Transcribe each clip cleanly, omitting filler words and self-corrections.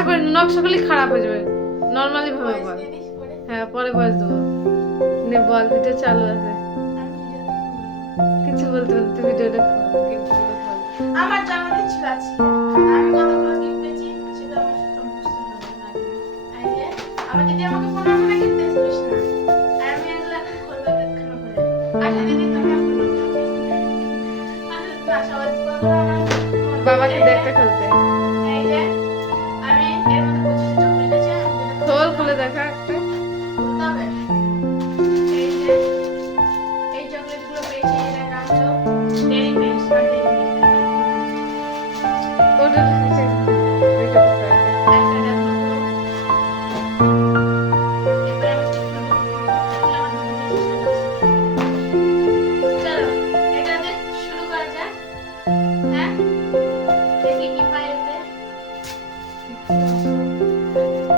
নকশা করে নকশা করলে খারাপ হয়ে যাবে, নর্মালি ভাবে বল। হ্যাঁ পরে বয়স দেবো। নে বল, ভিডিও চালু আছে। কিছু বলতে বলতে ভিডিওটা আমার জন্মদিন ছিল আজকে, আমি কতগুলো গিফট পেয়েছি সেটা আমার বুঝতে হবে না। আমার দিদি আমাকে 15টা গিফট দিয়েছিল না, আর আমি এগুলো এখন খুলবো দেখখানা করে। আচ্ছা দিদি তুমি খুলো। আচ্ছা সবাই কতগুলো আমার বাবাকে দেখতে খুলতে। এই যে আমি এর মধ্যে 25 চকলেট আছে, আমি যেটা খোল, খুলে দেখা একটা। খুলতে হবে। এই যে এই চকলেটগুলো পেয়েছি, এর নাম হলো ডেরি মিল্ক বা ডেরি মিল্ক। ওটা রেখে দিতে পারবে। একটা ডাব্বা হলো। এবার আমি টিপগুলো খুলবো। এগুলো আমার দিদি দিয়েছে। চলো এটা দিয়ে শুরু করা যাক। হ্যাঁ দেখি কি পাই এতে।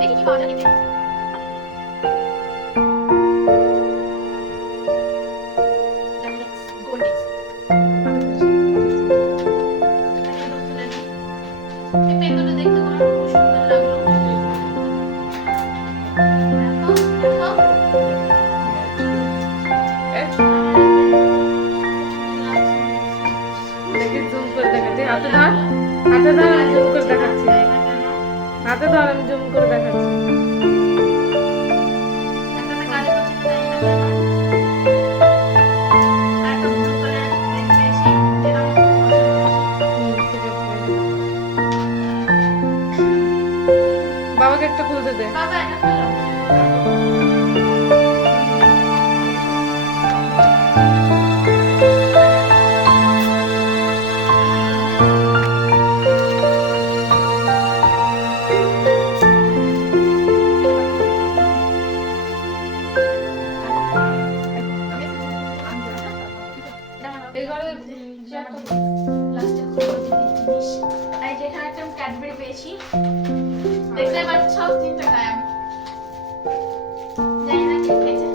দেখি কি পাওয়া যায় এতে। Alex Goldex এই পেন দুটো দেখতে আমার খুব সুন্দর লাগলো। দেখো দেখো দেখি জুম করে দেখাচ্ছি, হাতে ধর, হাতে ধর, আমি জুম করে দেখাচ্ছি। হাতে ধর, আমি জুম করে দেখাচ্ছি। একটাতে কালি করছে না জানি না কেন। আর একটা ব্লু কালার পেন পেয়েছি যেটা আমার খুব পছন্দ হয়েছে। ঠিক আছে। বাবাকে একটা খুলতে দে। বাবা এটা খোলো। এই ঘরে লাস্টে খুলবো দিদি জিনিস। এই যে এখানে একটা ক্যাডবেরি পেয়েছি, দেখতে পাচ্ছ 3টা গায়াব। জানি না কে খেয়েছে,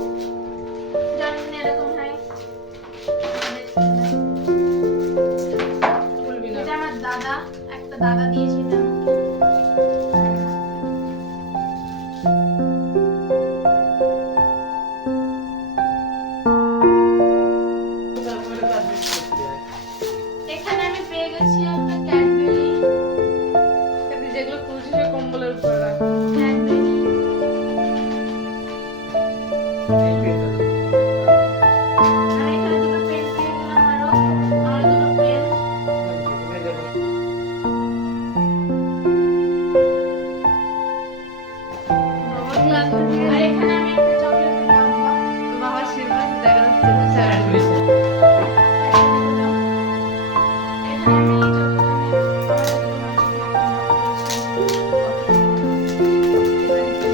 জন্মদিনে এরকম হয়। খুলবি না। এটা আমার দাদা, একটা দাদা দিয়েছে এটা আমাকে। এখানে আমি পেয়ে গেছি একটা ক্যাডবেরি। তুই যেগুলো খুলছিস সে কম্বলের উপরে রাখ। ক্যাডবেরি আর এখানে দুটো পেন পেয়ে গেলাম, আরো দুটো পেন। আর এখানে আমি একটা চকলেটের ডাব্বা। বাবা শিরবাস দেখা যাচ্ছে না, স্যার।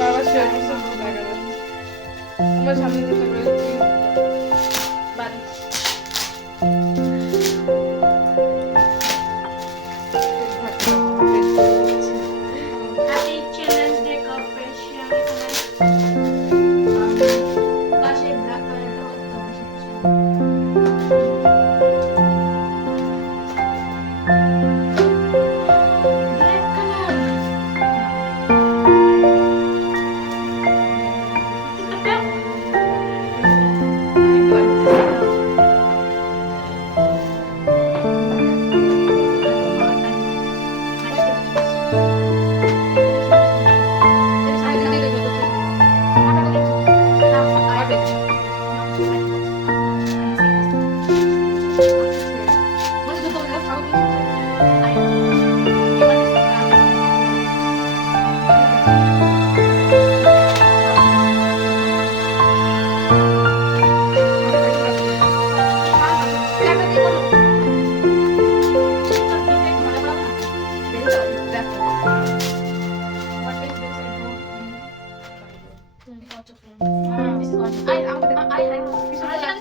বাবা শিরবাস দেখা যাচ্ছে। আমার সামনে যেতে পারে তুই বাড়ি।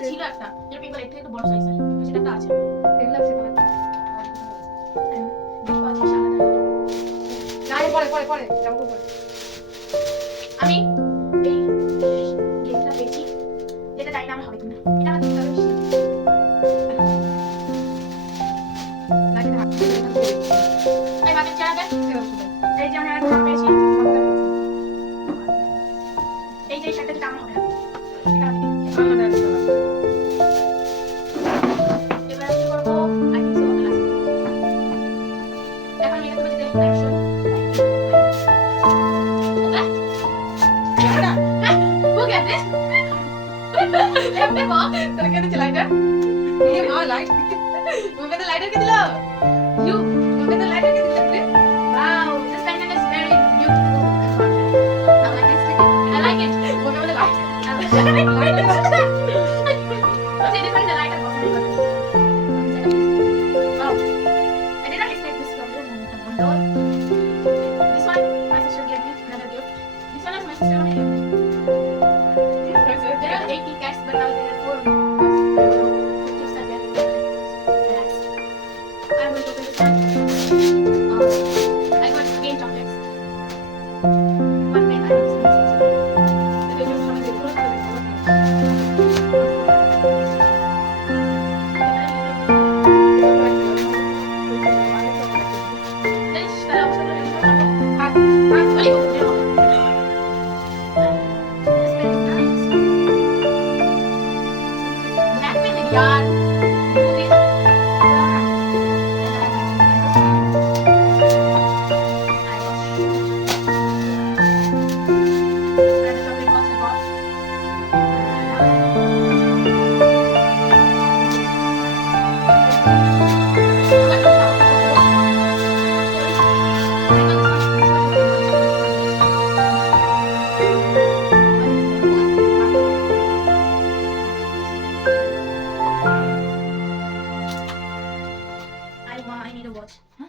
ছিল একটা যেটা পিঙ্ক কালার থেকে একটু বড় সাইজের, সেটা একটা আছে। এগুলো আছে কালার। পরে যাবো পরে। আমি এই গেমটা পেয়েছি, যেটা জানি না আমার হবে কিনা। এটা আমার দিতে হবে। এই মাটির চেয়ারটা, এই যে আমি আরেকটা পেয়েছি। দেখো তোর কে দিচ্ছে লাইটার ये मां लाइट মুখে তো লাইটার কে দিল ইউ মুখে তো লাইটার কে দিল রে wow this pendant is very beautiful I like it I like it মুখে বলে light okay define the lighter Oh, I did not expect this from you. This one, my sister gave me another gift. This one is my sister only gift. There are 8 cats, but now there are 4 gifts are there. Relax. I will open this one. I got paint chocolates. One paint I have this one. ये जो सामने देखो ना I need a watch. Huh?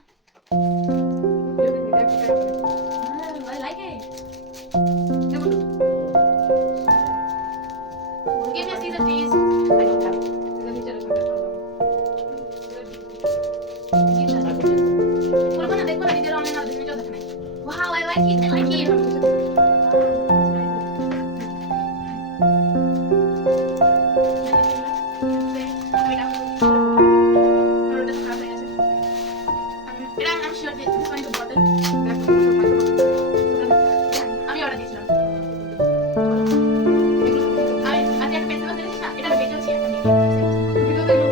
ये भी देखो क्या I like it. ये बोलो Give me a Caesar, please. I don't have इधर नीचे रखो मैं देखो ना दीदी ऑनलाइन और देखने जो देखना है. Wow, I like it. I like it. I'm sure this one is a bottle. আমি অর্ডার দিয়েছিলাম আমি একটা পেন্সিল দিয়েছি না এটা বেঁচেছি একটা নিয়ে ভিডিও দেখো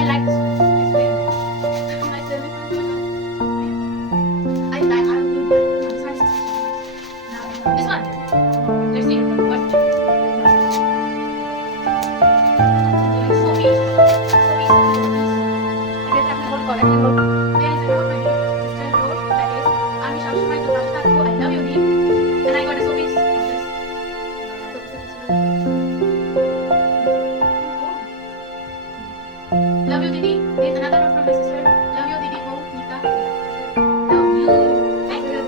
I like this one. It's very nice. Nice and I like I will buy this one. This one. Let's see. What? Sophie. এটা আপনি বল করে আপনি বল There is a note by me. Sister wrote that is আমি সবসময় তোমার সাথে থাকবো. I love you, Deep. And I got a Sophie's of this. Love you, Didi. There's another note from my sister. Love you, Didi. Oh, Nita. Love you. Thank you.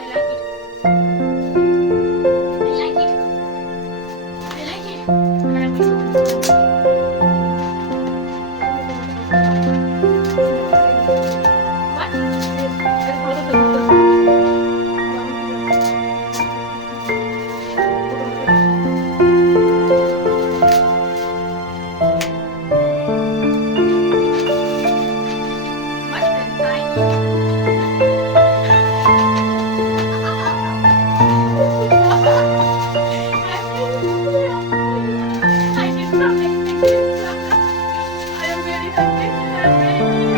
I like it. I like it. I like it. And I'm going to open this one. What? What's that sign? I did not expect this. I am very happy. I am very happy.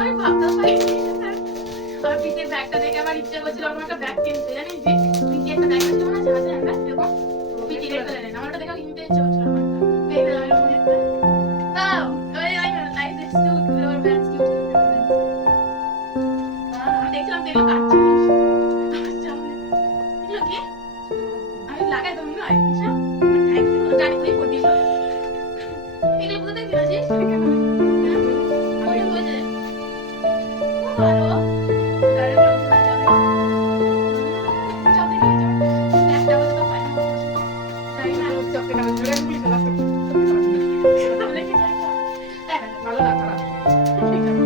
আমি ভাবতেও পারিনি আমার পিঠের ব্যাগটা দেখে আমার ইচ্ছে করছিল আমার একটা ব্যাগ কিনতে জানিস যে পিঠে একটা ব্যাগ ছিল না জাহাজে আমরা এরকম পিঠে রেড কালারের আমার ওটা দেখে কিনতে ইচ্ছে করছিল আমার এই যে আমি মনে একটা তাও ওই like this cute flower bands cute আমি দেখলাম তেল কাটছিস এগুলো কি আমি লাগাই তুমি নয় কিসা থ্যাংক ইউ জানি তুই করে দিস এগুলো কোথা থেকে কিনেছিস ভালো গাড়ি ঘোড়া যাবে যাবে একটা বলতে তো পাই না তাই না চপে কাজ করে আমি বলি লাস্ট তাহলে কি যাই দেখ ভালো না খারাপ ঠিক আছে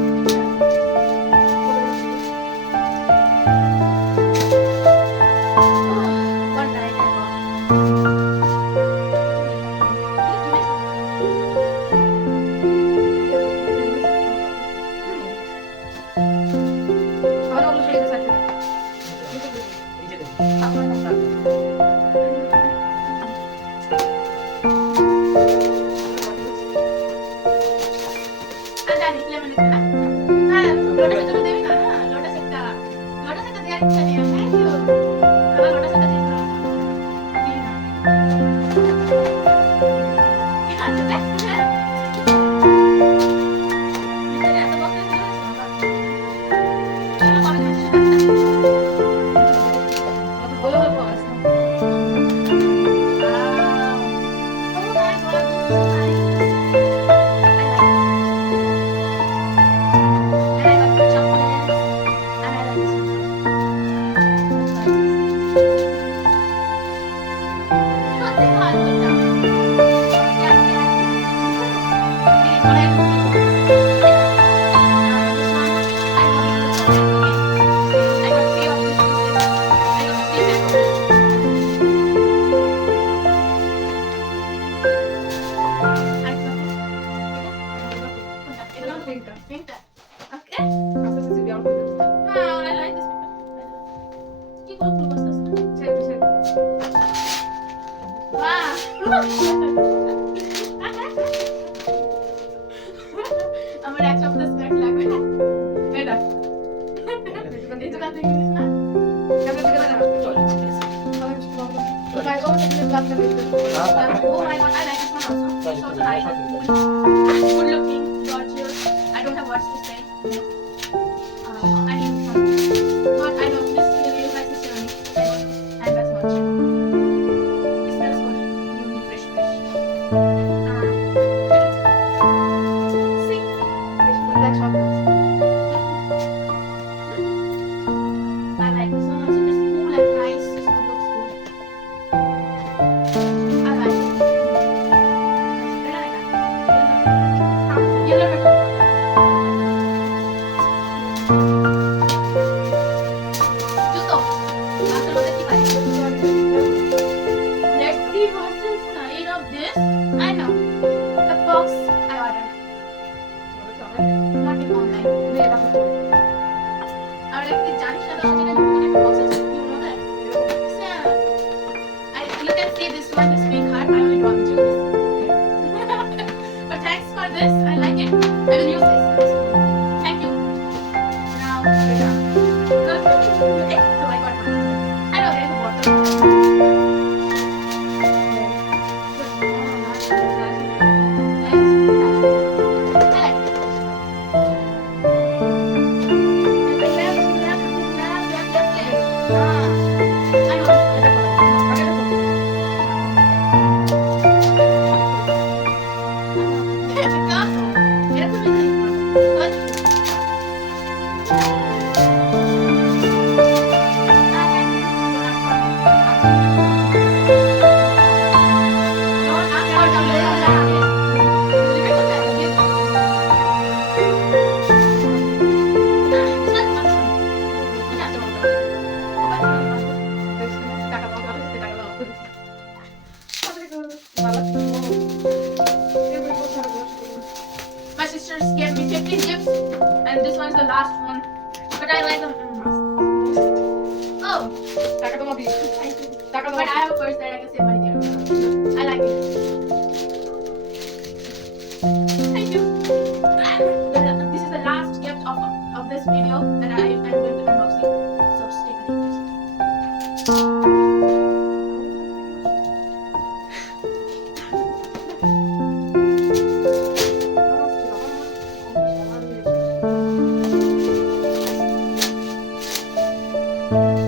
Tanya. Thank you. Kalau udah sampai di sana. Iya, coba. Bisa lihat tuh boxnya dulu sama. Ini kalau masih sudah. Boleh lepas. Wow. Oh my god, so nice. I like the chocolates, and I like this one. Okay. Asta se biar cu. Wow, I like this one. Ki kau keluar sana? Ce. Wow. আমার এক সপ্তাহ স্ন্যাক লাগবে।Eda. Itu kan English না? Kami juga ada. Kalau bisa bawa. Kalau kamu bisa buat kami itu. Oh my god, I like this one also. It's also nice. Good looking, gorgeous. I don't have words to say. I need some. But I know this is really my sister only. I got handbags much. It smells good. Fresh. See? Black chocolate. I like this one also. It's cool and nice. It looks good. I like it. Yellow better. জুতো আপনার মধ্যে কি পাই let's see what's inside of this. I know the box I ordered, not in online. আর একটা জানিস না দশ টাকা দোকানে একটা box আছে, you know that? Yeah. You can see this one, this big heart. I will draw into this. But thanks for this. I like it. I will use this. Thank you. Now, so I got one. I don't have a bottle. My sisters gave me 15 gifts, and this one's the last one. But I like them. Oh, Taka to mati. thank you. Taka to But I mati. have a purse that I can save money there. I like it. Thank you. This is the last gift of this video that I am going to unboxing. So stay connected. Thank